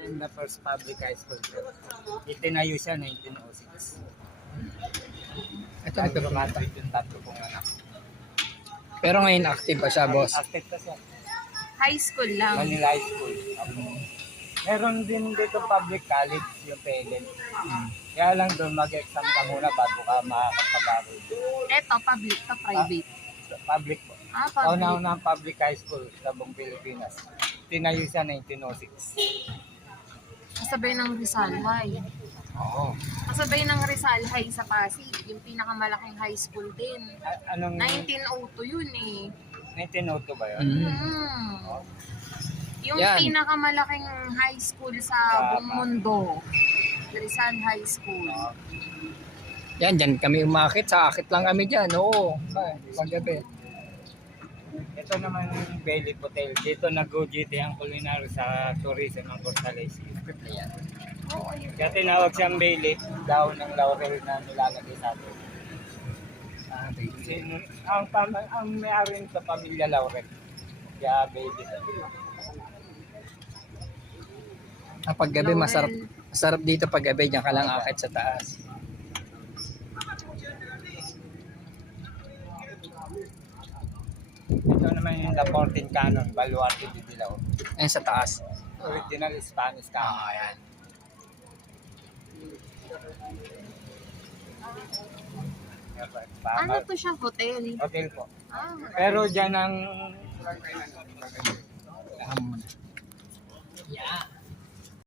in the first public high school. Itinayo siya 1906. Ito, Ang ito. graduate yung tatlo kong anak. Pero ngayon active pa siya, boss. Active pa siya. High school lang. Manila High School. Meron din dito public college yung PLN. Kaya lang doon mag-exam ka muna bago ka makakapag-aral. Ito, public to private. Public po. Public. Kauna-una ang public high school sa buong Pilipinas. Tinayo siya 1906. Kasabay ng Rizal High. Oo. Kasabay ng Rizal High sa Pasig. Yung pinakamalaking high school din. Anong 1902 yun eh. 1902 ba yun? Yung Yan. pinakamalaking high school sa buong mundo. Rizal High School. Yan, dyan kami umakit. Sa akit lang kami dyan. Oo. Paggabi. Ito naman yung Bailey Hotel. Dito nag-OJT ang culinary sa tourism ng Corsales. Yan. Kaya tinawag siyang Bailey, daw ng laurel na nilalagay sa atin. Ang may-ari sa pamilya Laurel. Kaya Bailey. Paggabi, masarap. Masarap dito paggabi. Diyan ka lang akit sa taas. Ito naman yung The 14 Canon, Baluarte de Dilao. Ayun sa taas. Original Spanish canon. Ayan. Ano to siya? Hotel? Hotel po. Ah, Pero dyan ang Yeah.